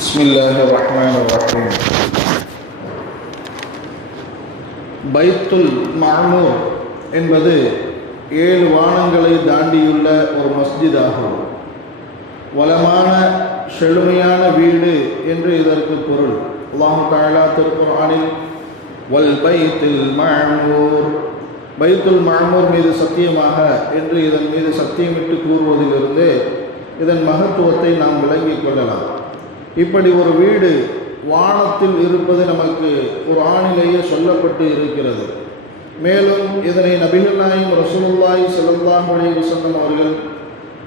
பிஸ்மில்லாஹிர் ரஹ்மானிர் ரஹீம். பைத்துல் மஅமூர் என்பது 7 வானங்களை தாண்டியுள்ள ஒரு மஸ்ஜித் ஆகும். வளமான செழுமையான வீடு என்று இதற்கு பொருள். அல்லாஹ் தஆலா திருக்குர்ஆனில் வல் பைத்துல் மஅமூர், பைத்துல் மஅமூர் மீது சத்தியமாக என்று இதன் மீது சத்தியமிட்டு கூறுவதிலிருந்து இதன் மகத்துவத்தை நாம் விளங்கிக் கொள்ளலாம். இப்படி ஒரு வீடு வானத்தில் இருப்பது நமக்கு குர்ஆனிலேயே சொல்லப்பட்டு இருக்கிறது. மேலும் இதனை நபிகள் நாயகம் ரசூலுல்லாஹி ஸல்லல்லாஹு அலைஹி வஸல்லம் அவர்கள்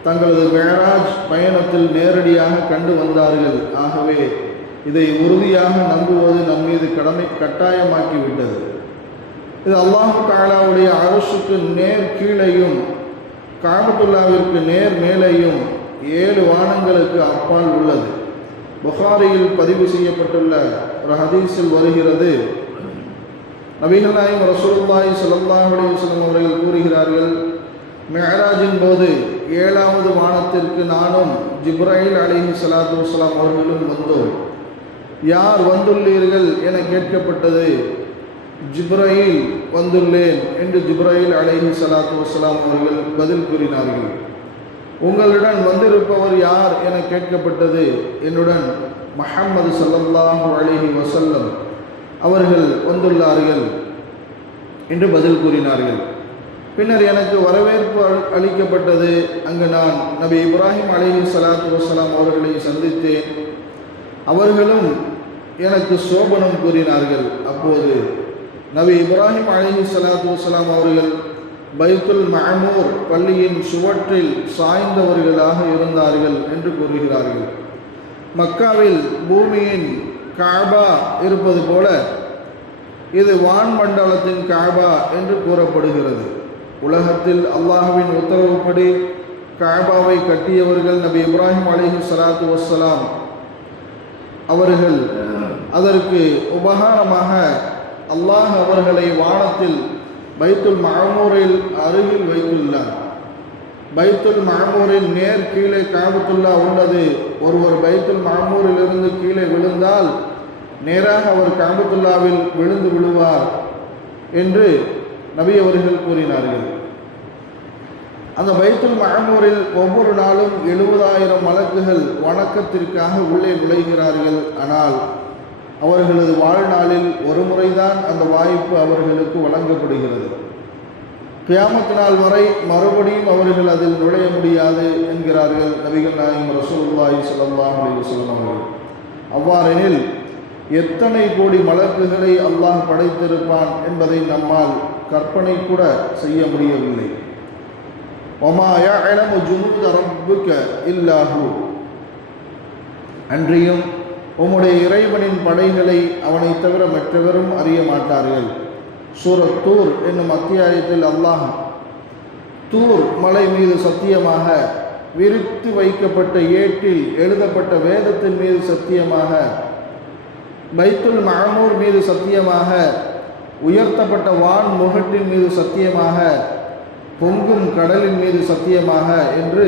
தங்களது மிஅராஜ் பயணத்தில் நேரடியாக கண்டு வந்தார்கள். ஆகவே இதை உறுதியாக நம்புவது நம் மீது கட்டாயமாக்கிவிட்டது. இது அல்லாஹ் தஆலாவுடைய அர்ஷுக்கு நேர் கீழேயும் காபத்துல்லாவிற்கு நேர் மேலேயும் 7 வானங்களுக்கு அப்பால் உள்ளது. புகாரியில் பதிவு செய்யப்பட்டுள்ள ஒரு ஹதீஸில் வருகிறது, நபிகள் நாயகம் ரசூலுல்லாஹி ஸல்லல்லாஹு அலைஹி வஸல்லம் அவர்கள் கூறுகிறார்கள், மிஅராஜின் போது 7வது வானத்திற்கு நானும் ஜிப்ராயில் அலைஹிஸ்ஸலாத்து வஸ்ஸலாம் அவர்களும் வந்தோம். யார் வந்துள்ளீர்கள் என கேட்கப்பட்டது. ஜிப்ராயில் வந்துள்ளேன் என்று ஜிப்ராயில் அலைஹிஸ்ஸலாத்து வஸ்ஸலாம் அவர்கள் பதில் கூறினார்கள். உங்களுடன் வந்திருப்பவர் யார் என கேட்கப்பட்டது. என்னுடன் முஹம்மது ஸல்லல்லாஹு அலைஹி வஸல்லம் அவர்கள் வந்துள்ளார்கள் என்று பதில் கூறினார்கள். பின்னர் எனக்கு வரவேற்பு அளிக்கப்பட்டது. அங்கு நான் நபி இப்ராஹிம் அலைஹிஸ்ஸலாத்து வஸ்ஸலாம் அவர்களை சந்தித்தேன். அவர்களும் எனக்கு சோபனம் கூறினார்கள். அப்போது நபி இப்ராஹிம் அலைஹிஸ்ஸலாத்து வஸ்ஸலாம் அவர்கள் பைத்துல் மஅமூர் பள்ளியின் சுவற்றில் சாய்ந்தவர்களாக இருந்தார்கள் என்று கூறுகிறார்கள். மக்காவில் பூமியின் காபா இருப்பது போல இது வான்மண்டலத்தின் காபா என்று கூறப்படுகிறது. உலகத்தில் அல்லாஹ்வின் உத்தரவுப்படி காபாவை கட்டியவர்கள் நபி இப்ராஹிம் அலைஹிஸ்ஸலாத்து வஸ்ஸலாம் அவர்கள். அதற்கு உபகாரமாக அல்லாஹ் அவர்களை வானத்தில் பைத்துல் மஅமூரில் அருகில் வைத்துள்ளார். பைத்துல் மஅமூரின் நேர் கீழே காபத்துல்லா உள்ளது. ஒருவர் பைத்துல் மஅமூரில் இருந்து கீழே விழுந்தால் நேராக அவர் காபத்துல்லாவில் விழுந்து விழுவார் என்று நபி அவர்கள் கூறினார்கள். அந்த பைத்துல் மஅமூரில் ஒவ்வொரு நாளும் 70,000 மலக்குகள் வணக்கத்திற்காக உள்ளே நுழைகிறார்கள். ஆனால் அவர்களது வாழ்நாளில் ஒரு முறைதான் அந்த வாய்ப்பு அவர்களுக்கு வழங்கப்படுகிறது. கியாமத் நாள் வரை மறுபடியும் அவர்கள் அதில் நுழைய முடியாது என்கிறார்கள் நபிகள் நாயகம் ரசூலுல்லாஹி ஸல்லல்லாஹு அலைஹி வஸல்லம் அவர்கள். அவ்வாறெனில் எத்தனை கோடி மலக்குகளை அல்லாஹ் படைத்திருப்பான் என்பதை நம்மால் கற்பனை கூட செய்ய முடியவில்லை. வமா யஅலமு ஜுனூத ரப்புக இல்லா ஹு, அன்றியும் உம்முடைய இறைவனின் படைகளை அவனை தவிர மற்றவரும் அறிய மாட்டார்கள். சூரத் தூர் என்னும் அத்தியாயத்தில் அல்லாஹ் தூர் மலை மீது சத்தியமாக, விரித்து வைக்கப்பட்ட ஏட்டில் எழுதப்பட்ட வேதத்தின் மீது சத்தியமாக, பைத்துல் மஅமூர் மீது சத்தியமாக, உயர்த்தப்பட்ட வான் முகட்டின் மீது சத்தியமாக, பொங்கும் கடலின் மீது சத்தியமாக என்று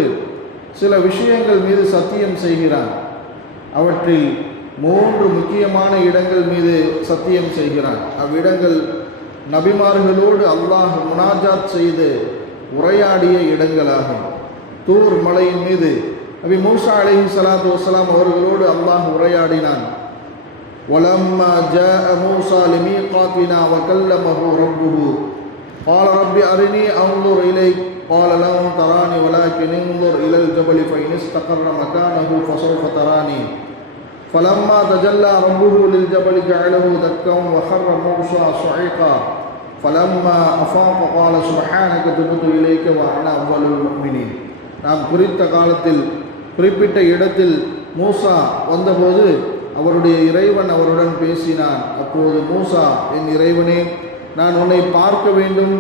சில விஷயங்கள் மீது சத்தியம் செய்கிறான். அவற்றில் 3 முக்கியமான இடங்கள் மீது சத்தியம் செய்கிறான். அவ்விடங்கள் நபிமார்களோடு அல்லாஹ் முனாஜாத் செய்து உரையாடிய இடங்களாகும். தூர் மலையின் மீது நபி மூசா அலைஹிஸ்ஸலாத்து வஸ்ஸலாம் அவர்களோடு அல்லாஹ் உரையாடினான். வலம்மா ஜாஅ மூசா லிமீகாத்தினா வகல்லமஹு ரப்புஹு قال رب أرني أنظر إليك قال لن تراني ولكن انظر إلى الجبل فإن استقر مكانه فسوف تراني فلما تجلى ربه للجبل جعله دكا وخر موسى صعقا فلما أفاق قال سبحانك تبت إليك وأنا أول المؤمنين. நாம் குறித்த காலத்தில் குறிப்பிட்ட இடத்தில் மூசா வந்தபோது அவருடைய இறைவன் அவருடன் பேசினான். அப்போது மூசா, என் இறைவனே, நான் உன்னை பார்க்க வேண்டும்,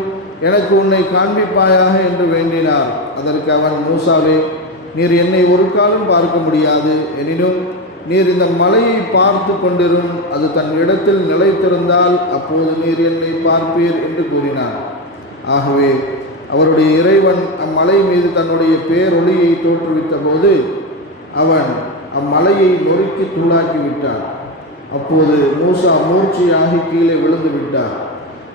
எனக்கு உன்னை காண்பிப்பாயாக என்று வேண்டினார். அதற்கு அவன், மூசாவே, நீர் என்னை ஒரு காலம் பார்க்க முடியாது. எனினும் நீர் இந்த மலையை பார்த்து கொண்டிரும், அது தன் இடத்தில் நிலைத்திருந்தால் அப்போது நீர் என்னை பார்ப்பீர் என்று கூறினார். ஆகவே அவருடைய இறைவன் அம்மலை மீது தன்னுடைய பேரொளியை தோற்றுவித்த போது அவன் அம்மலையை நொறுக்கி தூளாக்கி விட்டார். அப்போது மூசா மூர்ச்சியாகி கீழே விழுந்து விட்டார்.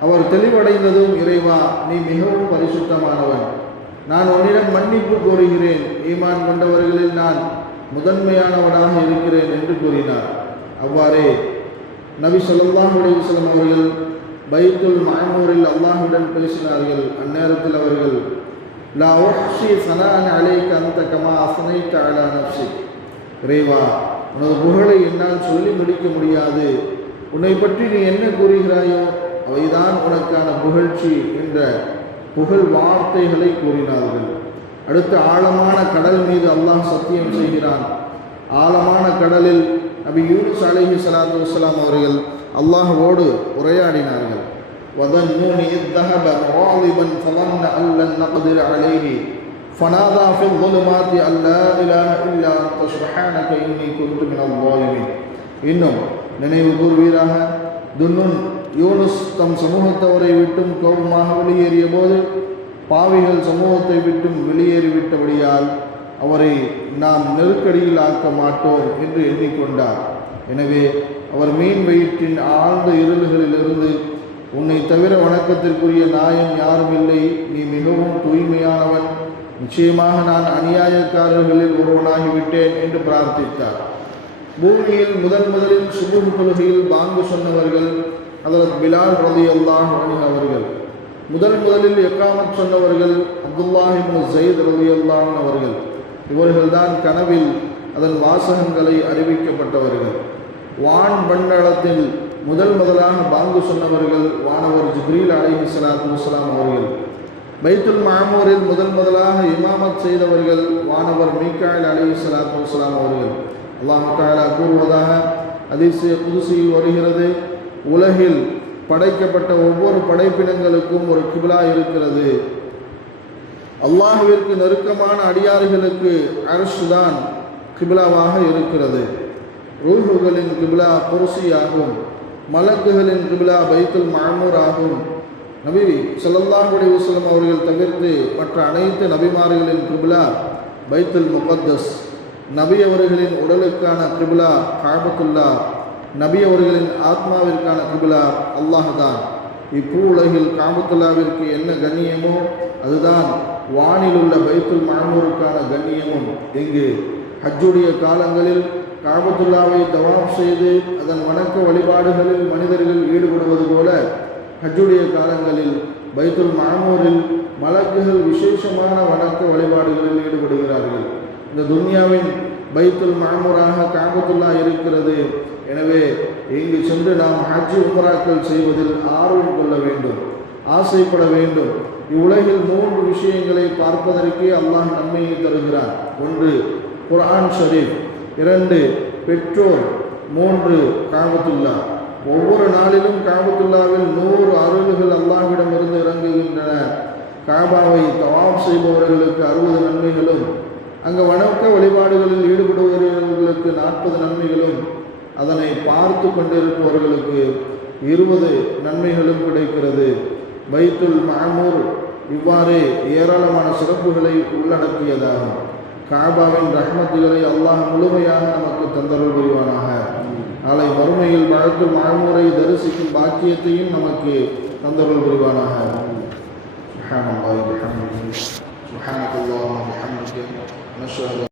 அவர் தெளிவடைந்ததும், இறைவா, நீ மிகவும் பரிசுத்தமானவன், நான் உன்னிடம் மன்னிப்பு கோருகிறேன், ஈமான் கொண்டவர்களில் நான் முதன்மையானவனாக இருக்கிறேன் என்று கூறினார். அவ்வாறே நபி ஸல்லல்லாஹு அலைஹி வஸல்லம் அவர்கள் பைத்துல் மஅமூரில் அல்லாஹ்வுடன் பேசினார்கள். அந்நேரத்தில் அவர்கள், லா உஹ்ஸி ஸனாஅன் அலைக அன்த கமா அஸ்னைத அலா நஃப்ஸி, இறைவா, உனது புகழை என்னால் சொல்லி முடிக்க முடியாது, உன்னை பற்றி நீ என்ன கூறுகிறாயோ அவைதான் உனக்கான புகழ்ச்சி என்ற புகழ் வார்த்தைகளை கூறினார்கள். அடுத்து ஆழமான கடல் மீது அல்லாஹ் சத்தியம் செய்கிறான். ஆழமான கடலில் நபி யூனுஸ் அலைஹி ஸலாத்து வஸ்ஸலாம் அவர்கள் அல்லாஹ்வோடு உரையாடினார்கள். வதன்னூனி இத் தஹப முகாலிபன் ஃபலன்ன அல்லன் நக்திர் அலைஹி ஃபனாதா ஃபில் ظுலுமாத்தி அல்லா இலாஹ இல்லா அன்த சுப்ஹானக இன்னி குன்து மினல் ஸாலிமீன். இன்னும் நினைவு கூர்வீராக, துன்னுன் யூனுஸ் தம் சமூகத்தவரை விட்டும் கோபமாக வெளியேறிய போது பாவிகள் சமூகத்தை விட்டும் வெளியேறிவிட்டபடியால் அவரை நாம் நெருக்கடியில் ஆக்க மாட்டோம் என்று எண்ணிக்கொண்டார். எனவே அவர் மீன் வயிற்றின் ஆழ்ந்த இருள்களிலிருந்து, உன்னை தவிர வணக்கத்திற்குரிய நாயன் யாரும் இல்லை, நீ மிகவும் தூய்மையானவன், நிச்சயமாக நான் அநியாயக்காரர்களில் ஒருவனாகிவிட்டேன் என்று பிரார்த்தித்தார். பூமியில் முதலில் சுபுஹ் தொழுகையில் பாங்கு சொன்னவர்கள் ஹதரத் பிலால் ரலியல்லாஹு அன்ஹு அவர்கள். முதலில் இக்காமத் சொன்னவர்கள் அப்துல்லாஹ் இப்னு ஸைத் ரலியல்லாஹு அன்ஹு அவர்கள். இவர்கள்தான் கனவில் அதன் வாசகங்களை அறிவிக்கப்பட்டவர்கள். வான் மண்டலத்தில் முதலாக பாங்கு சொன்னவர்கள் வானவர் ஜிப்ரீல் அலைஹிஸ்ஸலாத்து வஸ்ஸலாம் அவர்கள். பைத்துல் மஅமூரில் முதலாக இமாமத் செய்தவர்கள் வானவர் மீகாயில் அலைஹிஸ்ஸலாத்து வஸ்ஸலாம் அவர்கள். அல்லாஹ் தஆலா கூறுவதாக ஹதீஸ் குதுஸியில் வருகிறது, உலகில் படைக்கப்பட்ட ஒவ்வொரு படைப்பினங்களுக்கும் ஒரு கிப்லா இருக்கிறது. அல்லாஹ்விற்கு நெருக்கமான அடியார்களுக்கு அர்ஷ் தான் கிப்லாவாக இருக்கிறது. ரூஹுகளின் கிப்லா குர்சி ஆகும், மலக்குகளின் கிப்லா பைத்துல் மஅமூர் ஆகும். நபி ஸல்லல்லாஹு அலைஹி வஸல்லம் அவர்கள் தவிர்த்து மற்ற அனைத்து நபிமார்களின் கிப்லா பைத்துல் முகத்தஸ். நபி அவர்களின் உடலுக்கான கிப்லா காபத்துல்லா, நபி அவர்களின் ஆத்மாவிற்கான கிப்லா அல்லாஹ் தான். இப்பூ உலகில் காபத்துல்லாவிற்கு என்ன கண்ணியமோ அதுதான் வானில் உள்ள பைத்துல் மஅமூருக்கான கண்ணியமும். இங்கு ஹஜ்ஜுடைய காலங்களில் காபத்துல்லாவை தவாப் செய்து அதன் வணக்க வழிபாடுகளில் மனிதர்கள் ஈடுபடுவது போல, ஹஜ்ஜுடைய காலங்களில் பைத்துல் மஅமூரில் மலக்குகள் விசேஷமான வணக்க வழிபாடுகளில் ஈடுபடுகிறார்கள். இந்த துன்யாவின் பைத்துல் மஅமூராக காபத்துல்லா இருக்கிறது. எனவே இங்கு சென்று நாம் ஹஜ் உம்ராக்கள் செய்வதில் ஆர்வம் கொள்ள வேண்டும், ஆசைப்பட வேண்டும். இவ்வுலகில் 3 விஷயங்களை பார்ப்பதற்கே அல்லாஹ் நன்மையை தருகிறான். 1 குர்ஆன் ஷரீஃப், 2 பெற்றோர், 3 காபத்துல்லா. ஒவ்வொரு நாளிலும் காபத்துல்லாவில் 100 அருள்கள் அல்லாஹ்விடமிருந்து இறங்குகின்றன. காபாவை தவாப் செய்பவர்களுக்கு 60 நன்மைகளும், அங்கு வணக்க வழிபாடுகளில் ஈடுபடுபவர்களுக்கு 40 நன்மைகளும், அதனை பார்த்து கொண்டிருப்பவர்களுக்கு 20 நன்மைகளும் கிடைக்கிறது. பைத்துல் மஅமூர் இவ்வாறே ஏராளமான சிறப்புகளை உள்ளடக்கியதாகும். காபாவின் ரஹ்மத்துகளை அல்லாஹ் முழுமையாக நமக்கு தந்தருள் புரிவானாக. நாளை மறுமையில் பைத்துல் மஅமூரை தரிசிக்கும் பாக்கியத்தையும் நமக்கு தந்தருள் புரிவானாக. சுப்ஹானல்லாஹி வ பிஹம்திஹி சுப்ஹானல்லாஹி வ பிஹம்திஹி.